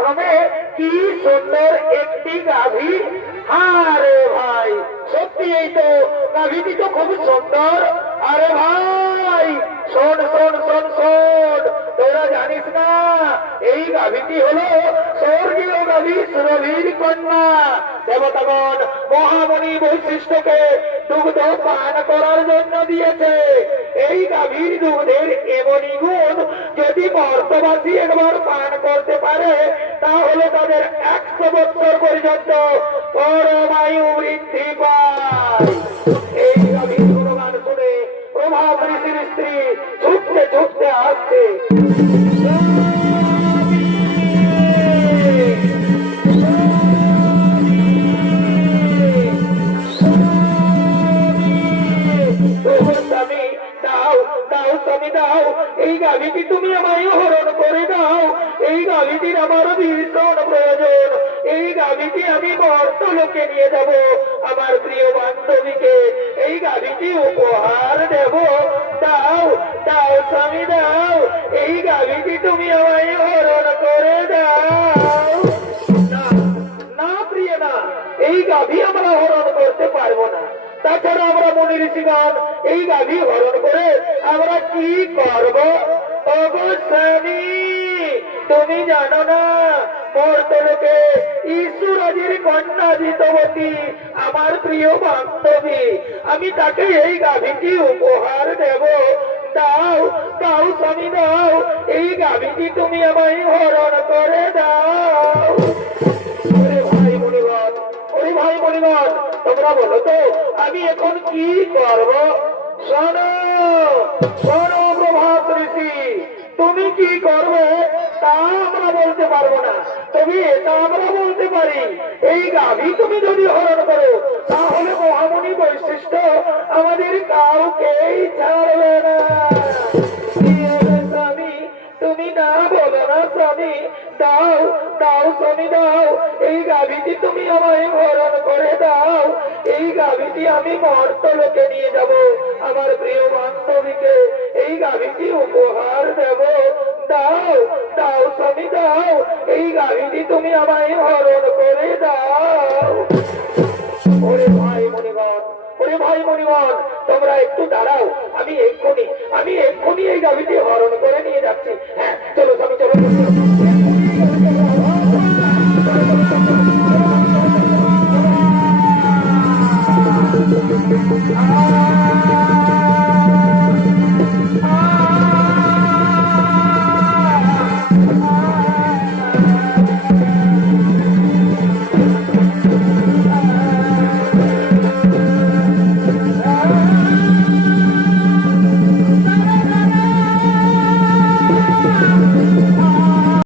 আশ্রমে কি সুন্দর একটি গাভী। আরে ভাই সত্যি এই তো গাভীটি তো খুব সুন্দর। আরে ভাই শোন শোন শোন শোন, তোরা জানিস না এই গাভীটি হলো স্বর্গীয় গাভী সুরভীর কন্যা। দেবতাগণ মহামণি বৈশিষ্ট্যকে দুগ্ধ পান করার জন্য দিয়েছে। এই গাভীর দুধের এমনই গুণ যদি মর্তবাসী একবার পান করতে পারে তাহলে তাদের 100 বছর পর্যন্ত পরমায়ু বৃদ্ধি পায়। এই গাভীর গুণগান শুনে প্রভাব ঋষির স্ত্রী ছুটতে ছুটতে আসছে। এই গাভীটি তুমি আমায় হরণ করে দাও। এই গাভীটির আমারও ভীষণ প্রয়োজন। এই গাভীটি আমি মর্তলোকে নিয়ে যাব, আমার প্রিয় বান্ধবীকে এই গাভীটি উপহার দেব। দাও দাও স্বামী দাও, এই গাভীটি তুমি আমায় হরণ করে দাও। না না প্রিয় না, এই গাভী আমরা হরণ করতে পারবো না। তাছাড়া আমরা মনি ঋষিগণ এই গাভী হরণ করে আমরা কি করব? অবশ্যই তুমি জানো না মর্তলোকে ঈশ্বরাজির কন্যা জিতবতী আমার প্রিয় বান্ধবী, আমি তাকে এই গাভীটি উপহার দেব। দাও দাও স্বামী দাও, এই গাভীটি তুমি আমায় হরণ করে দাও। ভাই মনিগণ, ওরে ভাই মনিগণ, তোমরা বলো তো আমি এখন কি করব? শোনো শোনো প্রভাত ঋষি, তুমি কি করবে তা আমরা বলতে পারবো না, তবে এটা আমরা বলতে পারি এই গাভী তুমি যদি হরণ করো তাহলে মহামণি বৈশিষ্ট্য আমাদের কাউকেই ছাড়বে না। স্বামী তুমি না বলো না স্বামী, দাও দাও স্বামী দাও, এই গাভীটি তুমি আমায় হরণ করে দাও। এই গাভীটি আমি মর্তলোকে নিয়ে যাব, আমার প্রিয় বান্ধবীকে এই গাভীটি উপহার দেব। দাও দাও স্বামী দাও, এই গাভীটি তুমি আমায় হরণ করে দাও। ওরে ভাই মনিগণ, ওরে ভাই মনিগণ, তোমরা একটু দাঁড়াও, আমি এক্ষুনি এই গাভীটি হরণ করে নিয়ে যাচ্ছি। হ্যাঁ চলো স্বামী চলো।